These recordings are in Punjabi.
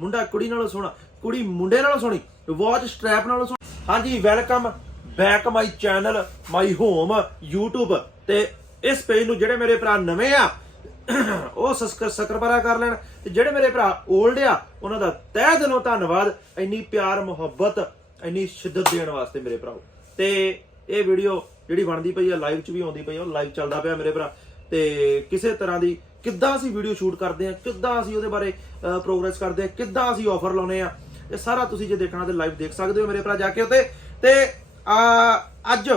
ਮੁੰਡਾ ਕੁੜੀ ਨਾਲੋਂ ਸੋਹਣਾ, ਕੁੜੀ ਮੁੰਡੇ ਨਾਲੋਂ ਸੋਹਣੀ ਵਾਚ ਸਟ੍ਰੈਪ ਨਾਲੋਂ ਸੋਹਣੀ। ਹਾਂਜੀ welcome back my channel my home YouTube ਤੇ ਇਸ ਪੇਜ ਨੂੰ ਜਿਹੜੇ ਮੇਰੇ ਭਰਾ ਨਵੇਂ ਆ, ਉਹ ਸਬਸਕ੍ਰਾਈਬ ਕਰ ਲੈਣ। ਤੇ ਜਿਹੜੇ ਮੇਰੇ ਭਰਾ 올ਡ ਆ, ਉਹਨਾਂ ਦਾ ਤਹਿ ਦਿਲੋਂ ਧੰਨਵਾਦ, ਇੰਨੀ ਪਿਆਰ, ਮੁਹੱਬਤ, ਇੰਨੀ ਸ਼ਿੱਦਤ ਦੇਣ ਵਾਸਤੇ ਮੇਰੇ ਭਰਾਓ ਤੇ ਇਹ ਵੀਡੀਓ ਜਿਹੜੀ ਬਣਦੀ ਪਈ ਆ ਲਾਈਵ 'ਚ ਵੀ ਆਉਂਦੀ ਪਈ ਆ ਲਾਈਵ ਚੱਲਦਾ ਪਿਆ ਮੇਰੇ ਭਰਾ। ਤੇ ਕਿਸੇ ਤਰ੍ਹਾਂ ਦੀ ਕਿੱਦਾਂ ਅਸੀਂ ਵੀਡੀਓ ਸ਼ੂਟ ਕਰਦੇ ਆ ਕਿੱਦਾਂ ਅਸੀਂ ਉਹਦੇ ਬਾਰੇ ਪ੍ਰੋਗਰੈਸ ਕਰਦੇ ਆ ਕਿੱਦਾਂ ਅਸੀਂ ਆਫਰ ਲਾਉਨੇ ਆ ਇਹ ਸਾਰਾ ਤੁਸੀਂ ਜੇ ਦੇਖਣਾ ਤੇ ਲਾਈਵ ਦੇਖ ਸਕਦੇ ਹੋ ਮੇਰੇ ਭਰਾ ਜਾ ਕੇ ਉੱਤੇ। ਤੇ ਅੱਜ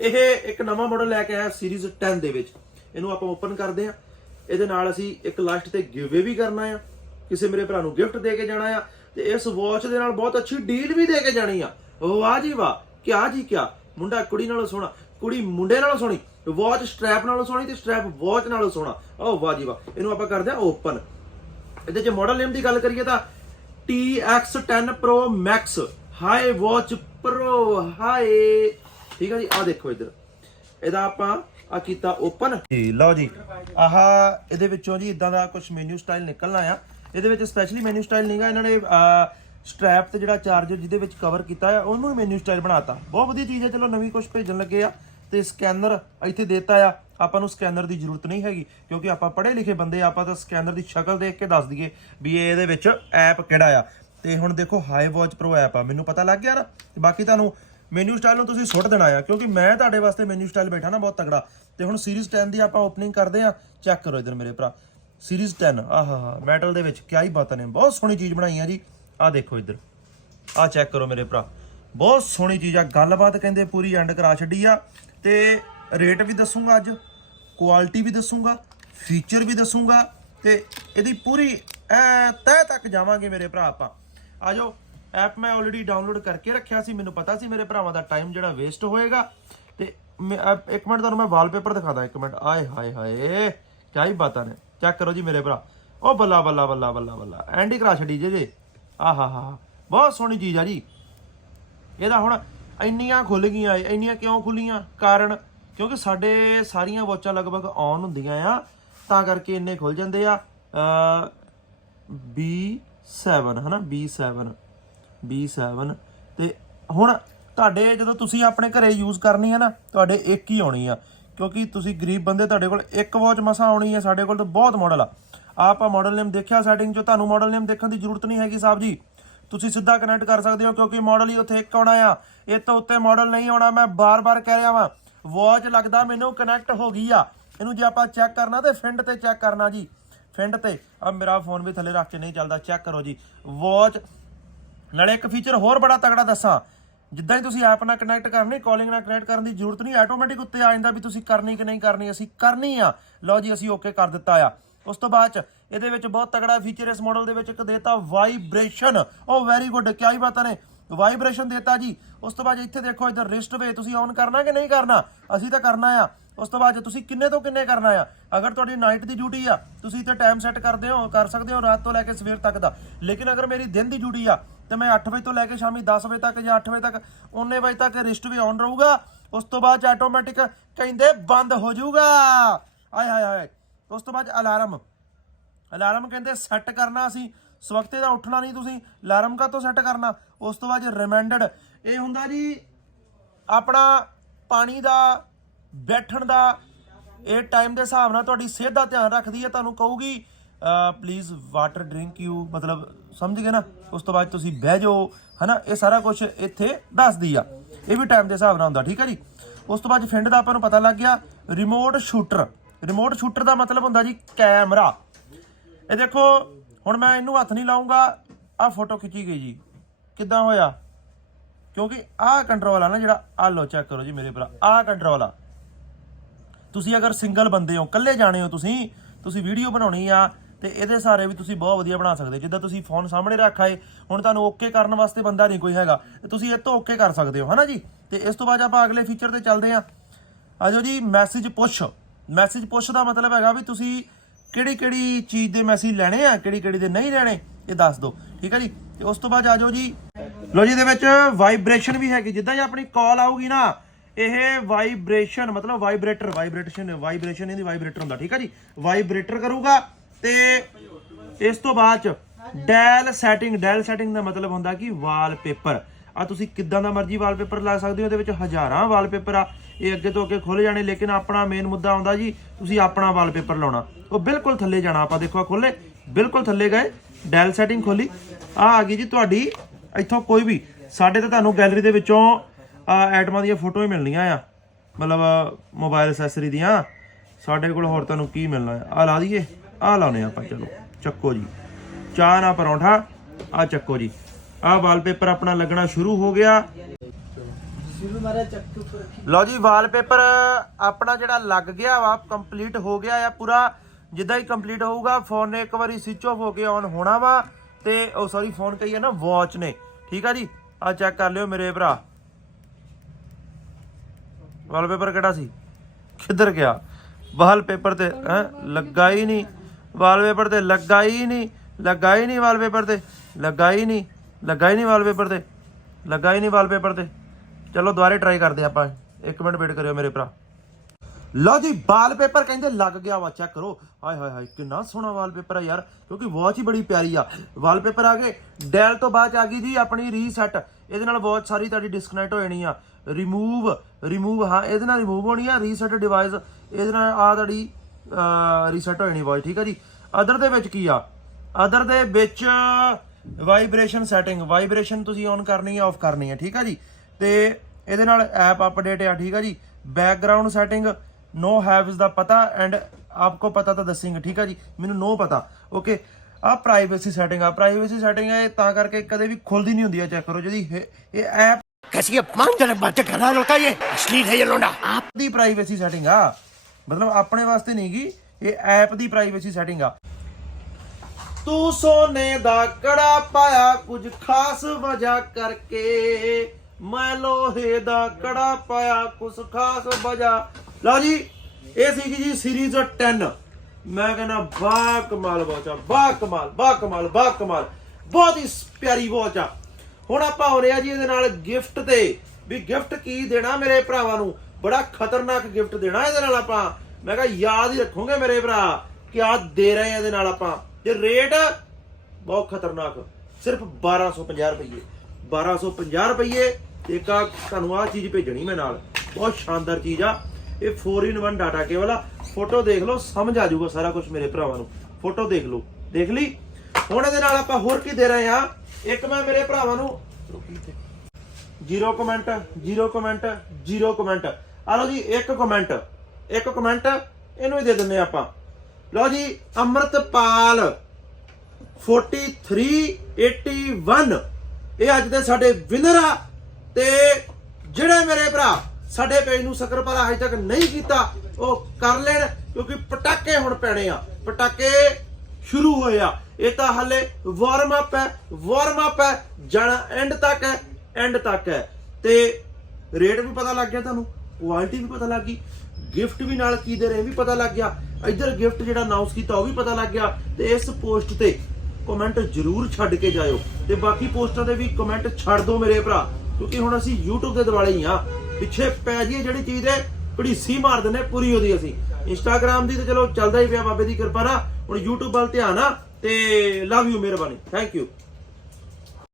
ਇਹ ਇੱਕ ਨਵਾਂ ਮਾਡਲ ਲੈ ਕੇ ਆਇਆ ਸੀਰੀਜ਼ 10 ਦੇ ਵਿੱਚ। ਇਹਨੂੰ ਆਪਾਂ ਓਪਨ ਕਰਦੇ ਆ ਇਹਦੇ ਨਾਲ ਅਸੀਂ ਇੱਕ ਲਾਸਟ ਤੇ ਗਿਵਵੇ ਵੀ ਕਰਨਾ ਆ। ਕਿਸੇ ਮੇਰੇ ਭਰਾ ਨੂੰ ਗਿਫਟ ਦੇ ਕੇ ਜਾਣਾ ਆ। ਤੇ ਇਸ ਵਾਚ ਦੇ ਨਾਲ ਬਹੁਤ ਅੱਛੀ ਡੀਲ ਵੀ ਦੇ ਕੇ ਜਾਣੀ ਆ। ਵਾਹ ਜੀ ਵਾਹ, ਕਿਆ ਜੀ ਕਿਆ। ਮੁੰਡਾ ਕੁੜੀ ਨਾਲੋਂ ਸੋਹਣਾ, ਕੁੜੀ ਮੁੰਡੇ ਨਾਲੋਂ ਸੋਹਣੀ। ਵਾਚ ਸਟ੍ਰੈਪ ਨਾਲੋਂ ਸੋਹਣੀ ਤੇ ਸਟ੍ਰੈਪ ਵਾਚ ਨਾਲੋਂ ਸੋਹਣਾ। ਓ ਵਾਹ ਜੀ ਵਾਹ, ਇਹਨੂੰ ਆਪਾਂ ਕਰਦੇ ਆ ਓਪਨ ਇਹਦੇ ਜੇ ਮਾਡਲ ਨੇਮ ਦੀ ਗੱਲ ਕਰੀਏ ਤਾਂ TX10 Pro Max hi watch pro hi ਠੀਕ ਹੈ ਜੀ ਆ ਦੇਖੋ ਇੱਧਰ। ਇਹਦਾ ਆਪਾਂ ਆ ਕੀਤਾ ਓਪਨ ਜੀ, ਲਓ ਜੀ, ਆਹ ਇਹਦੇ ਵਿੱਚੋਂ ਜੀ ਇਦਾਂ ਦਾ ਕੁਝ ਮੈਨੂ ਸਟਾਈਲ ਨਿਕਲਣਾ ਆ ਇਹਦੇ ਵਿੱਚ ਸਪੈਸ਼ਲੀ ਮੈਨੂ ਸਟਾਈਲ ਨਹੀਂਗਾ ਇਹਨਾਂ ਨੇ ਸਟ੍ਰੈਪ ਤੇ ਜਿਹੜਾ ਚਾਰਜਰ ਜਿਹਦੇ ਵਿੱਚ ਕਵਰ ਕੀਤਾ ਆ ਉਹਨੂੰ ਹੀ ਮੈਨੂ ਸਟਾਈਲ ਬਣਾਤਾ। ਬਹੁਤ ਵਧੀਆ ਚੀਜ਼ ਹੈ, ਚਲੋ ਨਵੀਂ ਕੁਝ ਭੇਜਣ ਲੱਗੇ ਆ। ਤੇ ਸਕੈਨਰ ਇੱਥੇ ਦਿੱਤਾ ਆ। ਆਪਾਂ ਨੂੰ ਸਕੈਨਰ ਦੀ ਜ਼ਰੂਰਤ ਨਹੀਂ ਹੈਗੀ, ਕਿਉਂਕਿ ਆਪਾਂ ਪੜ੍ਹੇ ਲਿਖੇ ਬੰਦੇ ਆਪਾਂ ਤਾਂ ਸਕੈਨਰ ਦੀ ਸ਼ਕਲ ਦੇਖ ਕੇ ਦੱਸ ਦਈਏ ਵੀ ਇਹ ਇਹਦੇ ਵਿੱਚ ਐਪ ਕਿਹੜਾ ਆ। ਤੇ ਹੁਣ ਦੇਖੋ ਹਾਈ ਵਾਚ ਪ੍ਰੋ ਐਪ ਆ। ਮੈਨੂੰ ਪਤਾ ਲੱਗ ਗਿਆ ਨਾ। ਬਾਕੀ ਤੁਹਾਨੂੰ ਮੈਨੂ ਸਟਾਈਲ ਨੂੰ ਤੁਸੀਂ ਸੁੱਟ ਦੇਣਾ ਆ, ਕਿਉਂਕਿ ਮੈਂ ਤੁਹਾਡੇ ਵਾਸਤੇ ਮੈਨੂ ਸਟਾਈਲ ਬੈਠਾ ਨਾ, ਬਹੁਤ ਤਗੜਾ ਤੇ ਹੁਣ ਸੀਰੀਜ਼ 10 ਦੀ ਆਪਾਂ ਓਪਨਿੰਗ ਕਰਦੇ ਆ। ਚੈੱਕ ਕਰੋ ਇਧਰ ਮੇਰੇ ਭਰਾ। ਸੀਰੀਜ਼ 10 ਆਹਾ ਮੈਟਲ ਦੇ ਵਿੱਚ ਕਿਆ ਹੀ ਬਾਤਾਂ ਨੇ। ਬਹੁਤ ਸੋਹਣੀ ਚੀਜ਼ ਬਣਾਈ ਆ ਜੀ। ਆ ਦੇਖੋ ਇਧਰ। ਆ ਚੈੱਕ ਕਰੋ ਮੇਰੇ ਭਰਾ। ਬਹੁਤ ਸੋਹਣੀ ਚੀਜ਼ ਆ। ਗੱਲਬਾਤ ਕਹਿੰਦੇ ਪੂਰੀ ਐਂਡ ਕਰਾ ਛੱਡੀ ਆ। ਤੇ ਰੇਟ ਵੀ ਦੱਸੂਗਾ ਅੱਜ ਕੁਆਲਿਟੀ ਵੀ ਦੱਸੂਗਾ ਫੀਚਰ ਵੀ ਦੱਸੂਗਾ ਤੇ ਇਹਦੀ ਪੂਰੀ, ਐ, ਤਹਿ ਤੱਕ ਜਾਵਾਂਗੇ ਮੇਰੇ ਭਰਾ ਆਪਾਂ। ਆ ਜਾਓ ਐਪ ਮੈਂ ਆਲਰੇਡੀ ਡਾਊਨਲੋਡ ਕਰਕੇ ਰੱਖਿਆ ਸੀ, ਮੈਨੂੰ ਪਤਾ ਸੀ ਮੇਰੇ ਭਰਾਵਾਂ ਦਾ ਟਾਈਮ ਜਿਹੜਾ ਵੇਸਟ ਹੋਏਗਾ। ਤੇ ਮੈਂ- ਇੱਕ ਮਿੰਟ ਤੁਹਾਨੂੰ ਮੈਂ ਵਾਲਪੇਪਰ ਦਿਖਾਦਾ ਇੱਕ ਮਿੰਟ। ਆਏ ਹਾਏ ਹਾਏ ਕਿਆ ਹੀ ਬਾਤਾਂ ਨੇ। ਚੈੱਕ ਕਰੋ ਜੀ ਮੇਰੇ ਭਰਾ। ਉਹ ਬੱਲਾ ਬੱਲਾ ਬੱਲਾ ਬੱਲਾ ਬੱਲਾ। ਐਂਡੀ ਕਰਾ ਛੱਡੀ ਜੇ ਜੇ। ਆਹਾ ਹਾ। ਬਹੁਤ ਸੋਹਣੀ ਚੀਜ਼ ਆ ਜੀ। ਇਹਦਾ ਹੁਣ ਇੰਨੀਆਂ ਖੁੱਲ ਗਈਆਂ ਇਹ, ਇੰਨੀਆਂ ਕਿਉਂ ਖੁੱਲੀਆਂ ਕਾਰਨ? ਕਿਉਂਕਿ ਸਾਡੇ ਸਾਰੀਆਂ ਵਾਚਾਂ ਲਗਭਗ ਔਨ ਹੁੰਦੀਆਂ ਆ ਤਾਂ ਕਰਕੇ ਇੰਨੇ ਖੁੱਲ ਜਾਂਦੇ ਆ। ਅ B7 ਹਨਾ? B7 B7 ਤੇ ਹੁਣ ਤੁਹਾਡੇ ਜਦੋਂ ਤੁਸੀਂ ਆਪਣੇ ਘਰੇ ਯੂਜ਼ ਕਰਨੀ ਹੈ ਨਾ ਤੁਹਾਡੇ ਇੱਕ ਹੀ ਆਉਣੀ ਆ। ਕਿਉਂਕਿ ਤੁਸੀਂ ਗਰੀਬ ਬੰਦੇ ਤੁਹਾਡੇ ਕੋਲ ਇੱਕ ਵਾਚ ਮਸਾ ਆਉਣੀ ਹੈ ਸਾਡੇ ਕੋਲ ਤਾਂ ਬਹੁਤ ਮਾਡਲ ਆ। ਆਪਾਂ ਮਾਡਲ ਨੇਮ ਦੇਖਿਆ ਸੈਟਿੰਗ 'ਚ ਤੁਹਾਨੂੰ ਮਾਡਲ ਨੇਮ ਦੇਖਣ ਦੀ ਜ਼ਰੂਰਤ ਨਹੀਂ ਹੈਗੀ ਸਾਹਿਬ ਜੀ। ਤੁਸੀਂ ਸਿੱਧਾ ਕਨੈਕਟ ਕਰ ਸਕਦੇ ਹੋ ਕਿਉਂਕਿ ਮਾਡਲ ਹੀ ਉੱਥੇ ਇੱਕ ਆਉਣਾ ਆ। ਇਹ ਤੋਂ ਉੱਤੇ ਮਾਡਲ ਨਹੀਂ ਆਉਣਾ, ਮੈਂ ਬਾਰ-ਬਾਰ ਕਹਿ ਰਿਹਾ ਵਾਂ। ਵਾਚ ਲੱਗਦਾ ਮੈਨੂੰ ਕਨੈਕਟ ਹੋ ਗਈ ਆ। ਇਹਨੂੰ ਜੇ ਆਪਾਂ ਚੈੱਕ ਕਰਨਾ ਤੇ ਫਿੰਡ ਤੇ ਚੈੱਕ ਕਰਨਾ ਜੀ। ਫਿੰਡ ਤੇ। ਆ ਮੇਰਾ ਫੋਨ ਵੀ ਥੱਲੇ ਰੱਖ ਕੇ ਨਹੀਂ ਚੱਲਦਾ ਚੈੱਕ ਕਰੋ ਜੀ। ਵਾਚ ਨਾਲੇ ਇੱਕ ਫੀਚਰ ਹੋਰ ਬੜਾ ਤਕੜਾ ਦੱਸਾਂ। ਜਿੱਦਾਂ ਹੀ ਤੁਸੀਂ ਐਪ ਨਾਲ ਕਨੈਕਟ ਕਰਨੀ ਕਾਲਿੰਗ ਨਾਲ ਕਨੈਕਟ ਕਰਨ ਦੀ ਜ਼ਰੂਰਤ ਨਹੀਂ ਆਟੋਮੈਟਿਕ ਉੱਤੇ ਆ ਜਾਂਦਾ ਵੀ ਤੁਸੀਂ ਕਰਨੀ ਕਿ ਨਹੀਂ ਕਰਨੀ, ਅਸੀਂ ਕਰਨੀ ਆ। ਲਓ ਜੀ, ਅਸੀਂ ਓਕੇ ਕਰ ਦਿੱਤਾ ਆ। ਉਸ ਤੋਂ ਬਾਅਦ ਚ ਇਹਦੇ ਵਿੱਚ ਬਹੁਤ ਤਗੜਾ ਫੀਚਰ ਇਸ ਮਾਡਲ ਦੇ ਵਿੱਚ ਇੱਕ ਦੇਤਾ ਵਾਈਬ੍ਰੇਸ਼ਨ ਉਹ ਵੈਰੀ ਗੁੱਡ ਕਿਆ ਹੀ ਬਾਤਾਂ ਨੇ। ਵਾਈਬ੍ਰੇਸ਼ਨ ਦੇਤਾ ਜੀ। ਉਸ ਤੋਂ ਬਾਅਦ ਇੱਥੇ ਦੇਖੋ, ਇਧਰ ਰਿਸਟ ਵੇ ਤੁਸੀਂ ਔਨ ਕਰਨਾ ਕਿ ਨਹੀਂ ਕਰਨਾ? ਅਸੀਂ ਤਾਂ ਕਰਨਾ ਆ। ਉਸ ਤੋਂ ਬਾਅਦ 'ਚ ਤੁਸੀਂ ਕਿੰਨੇ ਤੋਂ ਕਿੰਨੇ ਕਰਨਾ ਆ? ਅਗਰ ਤੁਹਾਡੀ ਨਾਈਟ ਦੀ ਡਿਊਟੀ ਆ, ਤੁਸੀਂ ਇੱਥੇ ਟਾਈਮ ਸੈੱਟ ਕਰਦੇ ਹੋ, ਕਰ ਸਕਦੇ ਹੋ ਰਾਤ ਤੋਂ ਲੈ ਕੇ ਸਵੇਰ ਤੱਕ ਦਾ। ਲੇਕਿਨ ਅਗਰ ਮੇਰੀ ਦਿਨ ਦੀ ਡਿਊਟੀ ਆ, ਤੇ ਮੈਂ 8 ਵਜੇ ਤੋਂ ਲੈ ਕੇ ਸ਼ਾਮੀ 10 ਵਜੇ ਤੱਕ ਜਾਂ 8 ਵਜੇ ਤੱਕ ਉਨੇ ਵਜੇ ਤੱਕ ਰਿਸਟ ਵੀ ਔਨ ਰਹੂਗਾ, ਉਸ ਤੋਂ ਬਾਅਦ ਆਟੋਮੈਟਿਕ ਕਹਿੰਦੇ ਬੰਦ ਹੋ ਜਾਊਗਾ। ਆਏ ਹਾਏ ਹਾਏ ਉਸ ਤੋਂ ਬਾਅਦ ਅਲਾਰਮ ਅਲਾਰਮ ਕਹਿੰਦੇ ਸੈੱਟ ਕਰਨਾ ਅਸੀਂ। ਸਵਖਤੇ ਦਾ ਉੱਠਣਾ ਨਹੀਂ ਤੁਸੀਂ। ਅਲਾਰਮ ਕਾ ਤੋਂ ਸੈੱਟ ਕਰਨਾ? ਉਸ ਤੋਂ ਬਾਅਦ ਰਿਮਾਈਂਡਡ ਇਹ ਹੁੰਦਾ ਜੀ, ਆਪਣਾ ਪਾਣੀ ਦਾ, ਬੈਠਣ ਦਾ, ਇਹ ਟਾਈਮ ਦੇ ਹਿਸਾਬ ਨਾਲ ਤੁਹਾਡੀ ਸਿਹਤ ਦਾ ਧਿਆਨ ਰੱਖਦੀ ਹੈ, ਤੁਹਾਨੂੰ ਕਹੂਗੀ ਪਲੀਜ਼ ਵਾਟਰ ਡਰਿੰਕ ਯੂ ਮਤਲਬ ਸਮਝ ਗਏ ਨਾ? ਉਸ ਤੋਂ ਬਾਅਦ ਤੁਸੀਂ ਬਹਿ ਜਾਓ, ਹਨਾ? ਇਹ ਸਾਰਾ ਕੁਝ ਇੱਥੇ ਦੱਸਦੀ ਆ। ਇਹ ਵੀ ਟਾਈਮ ਦੇ ਹਿਸਾਬ ਨਾਲ ਹੁੰਦਾ, ਠੀਕ ਹੈ ਜੀ? ਉਸ ਤੋਂ ਬਾਅਦ ਫਿੰਡ ਦਾ ਆਪਾਂ ਨੂੰ ਪਤਾ ਲੱਗ ਗਿਆ ਰਿਮੋਟ ਸ਼ੂਟਰ ਰਿਮੋਟ ਸ਼ੂਟਰ ਦਾ ਮਤਲਬ ਹੁੰਦਾ ਜੀ ਕੈਮਰਾ। ਇਹ ਦੇਖੋ, ਹੁਣ ਮੈਂ ਇਹਨੂੰ ਹੱਥ ਨਹੀਂ ਲਾਉਂਗਾ। ਆਹ ਫੋਟੋ ਖਿੱਚੀ ਗਈ ਜੀ। ਕਿੱਦਾਂ ਹੋਇਆ? ਕਿਉਂਕਿ ਆਹ ਕੰਟਰੋਲ ਆ ਨਾ ਜਿਹੜਾ ਆ ਲੋ ਚੈੱਕ ਕਰੋ ਜੀ ਮੇਰੇ ਭਰਾ, ਆਹ ਕੰਟਰੋਲ ਆ। ਤੁਸੀਂ ਅਗਰ ਸਿੰਗਲ ਬੰਦੇ ਹੋ, ਇਕੱਲੇ ਜਾਣੇ ਹੋ ਤੁਸੀਂ ਤੁਸੀਂ ਵੀਡੀਓ ਬਣਾਉਣੀ ਆ ਤੇ ਇਹਦੇ ਸਾਰੇ ਵੀ ਤੁਸੀਂ ਬਹੁਤ ਵਧੀਆ ਬਣਾ ਸਕਦੇ। ਜਿੱਦਾਂ ਤੁਸੀਂ ਫੋਨ ਸਾਹਮਣੇ ਰੱਖ ਆਏ, ਹੁਣ ਤੁਹਾਨੂੰ ਓਕੇ ਕਰਨ ਵਾਸਤੇ ਬੰਦਾ ਨਹੀਂ ਕੋਈ ਹੈਗਾ। ਤੇ ਤੁਸੀਂ ਇਹ ਤੋਂ ਓਕੇ ਕਰ ਸਕਦੇ ਹੋ, ਹਨਾ ਜੀ? ਤੇ ਇਸ ਤੋਂ ਬਾਅਦ ਆਪਾਂ ਅਗਲੇ ਫੀਚਰ ਤੇ ਚੱਲਦੇ ਆ ਆਜੋ ਜੀ ਮੈਸੇਜ ਪੁਸ਼ ਮੈਸੇਜ ਪੁਸ਼ ਦਾ ਮਤਲਬ ਹੈਗਾ ਵੀ ਤੁਸੀਂ ਕਿਹੜੀ ਕਿਹੜੀ ਚੀਜ਼ ਦੇ ਮੈਸੇਜ ਲੈਣੇ ਆ, ਕਿਹੜੀ ਕਿਹੜੀ ਦੇ ਨਹੀਂ ਲੈਣੇ, ਇਹ ਦੱਸ ਦਿਓ ਠੀਕ ਹੈ ਜੀ? ਤੇ ਉਸ ਤੋਂ ਬਾਅਦ ਆ ਜਾਓ ਜੀ। ਲੋ ਜੀ ਦੇ ਵਿੱਚ ਵਾਈਬ੍ਰੇਸ਼ਨ ਵੀ ਹੈਗੀ। ਜਿੱਦਾਂ ਹੀ ਆਪਣੀ ਕਾਲ ਆਊਗੀ ਨਾ, ਇਹ ਵਾਈਬ੍ਰੇਸ਼ਨ ਮਤਲਬ ਵਾਈਬ੍ਰੇਟਰ ਵਾਈਬ੍ਰੇਸ਼ਨ ਵਾਈਬ੍ਰੇਸ਼ਨ ਇਹਦੀ ਵਾਈਬ੍ਰੇਟਰ ਹੁੰਦਾ। ਠੀਕ ਹੈ ਜੀ? ਵਾਈਬ੍ਰੇਟਰ ਕਰੂਗਾ ਤੇ ਇਸ ਤੋਂ ਬਾਅਦ ਚ ਡੈਲ ਸੈਟਿੰਗ ਡੈਲ ਸੈਟਿੰਗ ਦਾ ਮਤਲਬ ਹੁੰਦਾ ਕਿ ਵਾਲਪੇਪਰ ਆ ਤੁਸੀਂ ਕਿੱਦਾਂ ਦਾ ਮਰਜ਼ੀ ਵਾਲਪੇਪਰ ਲਾ ਸਕਦੇ ਹੋ, ਇਹਦੇ ਵਿੱਚ ਹਜ਼ਾਰਾਂ ਵਾਲਪੇਪਰ ਆ। ਇਹ ਅੱਗੇ ਤੋਂ ਅੱਗੇ ਖੁੱਲ ਜਾਣੇ, ਲੇਕਿਨ ਆਪਣਾ ਮੇਨ ਮੁੱਦਾ ਆਉਂਦਾ ਜੀ, ਤੁਸੀਂ ਆਪਣਾ ਵਾਲਪੇਪਰ ਲਾਉਣਾ। ਉਹ ਬਿਲਕੁਲ ਥੱਲੇ ਜਾਣਾ, ਆਪਾਂ ਦੇਖੋ ਖੋਲੇ ਬਿਲਕੁਲ ਥੱਲੇ ਗਏ ਡੈਲ ਸੈਟਿੰਗ ਖੋਲੀ ਆ ਆ ਗਈ ਜੀ ਤੁਹਾਡੀ, ਇੱਥੋਂ ਕੋਈ ਵੀ, ਸਾਡੇ ਤਾਂ ਤੁਹਾਨੂੰ ਗੈਲਰੀ ਦੇ ਵਿੱਚੋਂ ਐਟਮਾਂ ਦੀਆਂ ਫੋਟੋਆਂ ਹੀ ਮਿਲਣੀਆਂ ਆ। ਮਤਲਬ ਮੋਬਾਈਲ ਐਕਸੈਸਰੀ ਦੀਆਂ। ਸਾਡੇ ਕੋਲ ਹੋਰ ਤੁਹਾਨੂੰ ਕੀ ਮਿਲਣਾ ਆ? ਆ ਲਾ ਦਈਏ ਆ ਲਾਉਨੇ ਆਪਾਂ, ਚਲੋ, ਚੱਕੋ ਜੀ। ਚਾਹ ਨਾ ਪਰੌਂਠਾ ਆ ਚੱਕੋ ਜੀ। ਆ ਵਾਲਪੇਪਰ ਆਪਣਾ ਲੱਗਣਾ ਸ਼ੁਰੂ ਹੋ ਗਿਆ। ਲਓ ਜੀ ਵਾਲਪੇਪਰ ਆਪਣਾ ਜਿਹੜਾ ਲੱਗ ਗਿਆ ਵਾ ਕੰਪਲੀਟ ਹੋ ਗਿਆ ਆ ਪੂਰਾ। ਜਿੱਦਾਂ ਹੀ ਕੰਪਲੀਟ ਹੋਊਗਾ ਫੋਨ ਨੇ ਇੱਕ ਵਾਰੀ ਸਵਿਚ ਆਫ ਹੋ ਕੇ ਔਨ ਹੋਣਾ ਵਾ ਤੇ, ਉਹ ਸੌਰੀ ਫੋਨ ਕਹੀ ਹੈ ਨਾ ਵਾਚ ਨੇ। ਠੀਕ ਆ ਜੀ? ਆ ਚੈੱਕ ਕਰ ਲਿਓ ਮੇਰੇ ਭਰਾ। ਵਾਲਪੇਪਰ ਕਿਹੜਾ ਸੀ? ਕਿੱਧਰ ਗਿਆ? ਵਾਲਪੇਪਰ ਤੇ, ਹੈ? ਲੱਗਾ ਹੀ ਨਹੀਂ। ਵਾਲਪੇਪਰ ਤੇ ਲੱਗਾ ਹੀ ਨਹੀਂ। ਲੱਗਾ ਹੀ ਨਹੀਂ ਵਾਲਪੇਪਰ ਤੇ। ਲੱਗਾ ਹੀ ਨਹੀਂ। ਲੱਗਾ ਹੀ ਨਹੀਂ ਵਾਲਪੇਪਰ ਤੇ। ਲੱਗਾ ਹੀ ਨਹੀਂ ਵਾਲਪੇਪਰ ਤੇ। ਚਲੋ ਦੁਬਾਰੇ ਟਰਾਈ ਕਰਦੇ ਆਪਾਂ। ਇੱਕ ਮਿੰਟ ਵੇਟ ਕਰਿਓ ਮੇਰੇ ਭਰਾ। ਲਓ ਜੀ ਵਾਲਪੇਪਰ ਕਹਿੰਦੇ ਲੱਗ ਗਿਆ ਵਾ ਚੈੱਕ ਕਰੋ। ਹਾਏ ਹਾਏ ਹਾਏ, ਕਿੰਨਾ ਸੋਹਣਾ ਵਾਲਪੇਪਰ ਆ ਯਾਰ, ਕਿਉਂਕਿ ਵਾਚ ਹੀ ਬੜੀ ਪਿਆਰੀ ਆ। ਵਾਲਪੇਪਰ ਆ ਗਏ, ਡੈਲ ਤੋਂ ਬਾਅਦ 'ਚ ਆ ਗਈ ਜੀ ਆਪਣੀ ਰੀਸੈਟ ਇਹਦੇ ਨਾਲ ਵਾਚ ਸਾਰੀ ਤੁਹਾਡੀ ਡਿਸਕਨੈਕਟ ਹੋ ਜਾਣੀ ਆ। ਰਿਮੂਵ ਰਿਮੂਵ ਹਾਂ, ਇਹਦੇ ਨਾਲ ਰਿਮੂਵ ਹੋਣੀ ਆ ਰੀਸੈਟ ਡਿਵਾਈਸ ਇਹਦੇ ਨਾਲ ਆ ਤੁਹਾਡੀ ਰੀਸੈਟ ਹੋ ਜਾਣੀ ਵਾਚ ਠੀਕ ਆ ਜੀ? ਅਦਰ ਦੇ ਵਿੱਚ ਕੀ ਆ? ਅਦਰ ਦੇ ਵਿੱਚ ਵਾਈਬ੍ਰੇਸ਼ਨ ਸੈਟਿੰਗ ਵਾਈਬ੍ਰੇਸ਼ਨ ਤੁਸੀਂ ਔਨ ਕਰਨੀ ਹੈ ਆਫ ਕਰਨੀ ਹੈ ਠੀਕ ਆ ਜੀ? ਤੇ ਇਹਦੇ ਨਾਲ ਐਪ ਅਪਡੇਟ ਆ, ਠੀਕ ਆ ਜੀ? ਬੈਕਗ੍ਰਾਉਂਡ ਸੈਟਿੰਗ ਨੋ ਹੈਵਸ ਦਾ ਪਤਾ ਐਂਡ ਆਪਕੋ ਪਤਾ ਤਾਂ ਦੱਸਿੰਗ ਠੀਕ ਆ ਜੀ ਮੈਨੂੰ ਨੋ ਪਤਾ ਓਕੇ ਆ ਪ੍ਰਾਈਵੇਸੀ ਸੈਟਿੰਗ ਆ ਪ੍ਰਾਈਵੇਸੀ ਸੈਟਿੰਗ ਹੈ ਤਾਂ ਕਰਕੇ ਕਦੇ ਵੀ ਖੁੱਲਦੀ ਨਹੀਂ ਹੁੰਦੀ ਆ ਚੈੱਕ ਕਰੋ ਜਿਹਦੀ ਇਹ- ਇਹ ਐਪ कैसी अपमानजनक बातें कर रहा है लड़का ये अश्लील है ये लोंडा आप ਦੀ ਪ੍ਰਾਈਵੇਸੀ ਸੈਟਿੰਗ ਆ ਮਤਲਬ ਆਪਣੇ ਵਾਸਤੇ ਨਹੀਂ ਗੀ ਇਹ ਐਪ ਦੀ ਪ੍ਰਾਈਵੇਸੀ ਸੈਟਿੰਗ ਆ ਤੂੰ ਸੋਨੇ ਦਾ ਕੜਾ ਪਾਇਆ ਕੁਝ ਖਾਸ ਵਜ੍ਹਾ ਕਰਕੇ ਮੈਂ ਲੋਹੇ ਦਾ ਕੜਾ ਪਾਇਆ ਕੁਝ ਖਾਸ ਵਜ੍ਹਾ ਲਓ ਜੀ, ਇਹ ਸੀਗੀ ਜੀ ਸੀਰੀਜ਼ 10 ਮੈਂ ਕਹਿੰਦਾ ਬਾ ਕਮਾਲ ਵਾਚ ਆ ਬਾ ਕਮਾਲ ਬਾ ਕਮਾਲ ਬਾ ਕਮਾਲ। ਬਹੁਤ ਹੀ ਪਿਆਰੀ ਵਾਚ ਆ। ਹੁਣ ਆਪਾਂ ਹੋ ਰਿਹਾ ਜੀ ਇਹਦੇ ਨਾਲ ਗਿਫਟ ਤੇ। ਵੀ ਗਿਫਟ ਕੀ ਦੇਣਾ ਮੇਰੇ ਭਰਾਵਾਂ ਨੂੰ? ਬੜਾ ਖਤਰਨਾਕ ਗਿਫਟ ਦੇਣਾ ਇਹਦੇ ਨਾਲ ਆਪਾਂ। ਮੈਂ ਕਿਹਾ, ਯਾਦ ਹੀ ਰੱਖੋਗੇ ਮੇਰੇ ਭਰਾ ਕਿਆ ਦੇ ਰਹੇ ਆ ਇਹਦੇ ਨਾਲ ਆਪਾਂ। ਤੇ ਰੇਟ ਬਹੁਤ ਖਤਰਨਾਕ। ਸਿਰਫ 1250 ਰੁਪਏ 1250 ਰੁਪਏ ਤੇ ਇੱਕ ਤੁਹਾਨੂੰ ਆ ਚੀਜ਼ ਭੇਜਣੀ ਮੈਂ ਨਾਲ। ਬਹੁਤ ਸ਼ਾਨਦਾਰ ਚੀਜ਼ ਆ। ਇਹ 4 in 1 ਡਾਟਾ ਕੇਬਲ ਆ। ਫੋਟੋ ਦੇਖ ਲਓ, ਸਮਝ ਆ ਜਾਊਗਾ ਸਾਰਾ ਕੁਝ ਮੇਰੇ ਭਰਾਵਾਂ ਨੂੰ। ਫੋਟੋ ਦੇਖ ਲਓ, ਦੇਖ ਲਈ। ਹੁਣ ਇਹਦੇ ਨਾਲ ਆਪਾਂ ਹੋਰ ਕੀ ਦੇ ਰਹੇ ਆ ਇੱਕ ਮੈਂ ਮੇਰੇ ਭਰਾਵਾਂ ਨੂੰ zero comment zero comment zero comment ਆ ਲਓ ਜੀ, ਇੱਕ ਕਮੈਂਟ ਇੱਕ ਕਮੈਂਟ ਇਹਨੂੰ ਹੀ ਦੇ ਦਿੰਨੇ ਆਪਾਂ। ਲਓ ਜੀ, ਅਮਰਤਪਾਲ 4381 ਇਹ ਅੱਜ ਦੇ ਸਾਡੇ ਵਿਨਰ ਆ ਤੇ ਜਿਹੜੇ ਮੇਰੇ ਭਰਾ ਸਾਡੇ ਪੇਜ ਨੂੰ ਸਕਰਪਾਰਾ ਹਜੇ ਤੱਕ ਨਹੀਂ ਕੀਤਾ, ਉਹ ਕਰ ਲੈਣ, ਕਿਉਂਕਿ ਪਟਾਕੇ ਹੁਣ ਪੈਣੇ ਆ। ਪਟਾਕੇ ਸ਼ੁਰੂ ਹੋਏ ਆ। ਇਹ ਤਾਂ ਹਲੇ ਵਾਰਮ ਅਪ ਹੈ ਵਾਰਮ ਅਪ ਹੈ, ਜਾਣਾ ਐਂਡ ਤੱਕ ਹੈ ਐਂਡ ਤੱਕ ਹੈ। ਤੇ ਰੇਟ ਵੀ ਪਤਾ ਲੱਗ ਗਿਆ ਤੁਹਾਨੂੰ ਕੁਆਲਿਟੀ ਵੀ ਪਤਾ ਲੱਗ ਗਈ ਗਿਫਟ ਵੀ ਨਾਲ ਕੀ ਦੇ ਰਹੇ ਵੀ ਪਤਾ ਲੱਗ ਗਿਆ। ਇੱਧਰ ਗਿਫਟ ਜਿਹੜਾ ਅਨਾਉਂਸ ਕੀਤਾ, ਉਹ ਵੀ ਪਤਾ ਲੱਗ ਗਿਆ। ਤੇ ਇਸ ਪੋਸਟ ਤੇ ਕਮੈਂਟ ਜਰੂਰ ਛੱਡ ਕੇ ਜਾਇਓ। ਤੇ ਬਾਕੀ ਪੋਸਟਾਂ ਤੇ ਵੀ ਕਮੈਂਟ ਛੱਡ ਦਿਓ ਮੇਰੇ ਭਰਾ, ਕਿਉਂਕਿ ਹੁਣ ਅਸੀਂ YouTube ਦੇ ਦਿਵਾਲੇ ਹੀ ਆ। ਪਿੱਛੇ ਪੈ ਜਾਈਏ ਜਿਹੜੀ ਚੀਜ਼ ਦੇ ਪੜੀਸੀ ਮਾਰ ਦਿੰਦੇ, ਪੂਰੀ ਉਹਦੀ ਅਸੀਂ। ਇੰਸਟਾਗ੍ਰam ਦੀ ਤੇ ਚਲੋ ਚੱਲਦਾ ਹੀ ਪਿਆ ਬਾਬੇ ਦੀ ਕਿਰਪਾ ਨਾਲ। ਹੁਣ YouTube ਵੱਲ ਧਿਆਨ ਆ ਤੇ ਲਵ ਯੂ ਮਿਹਰਬਾਨੀ। Thank you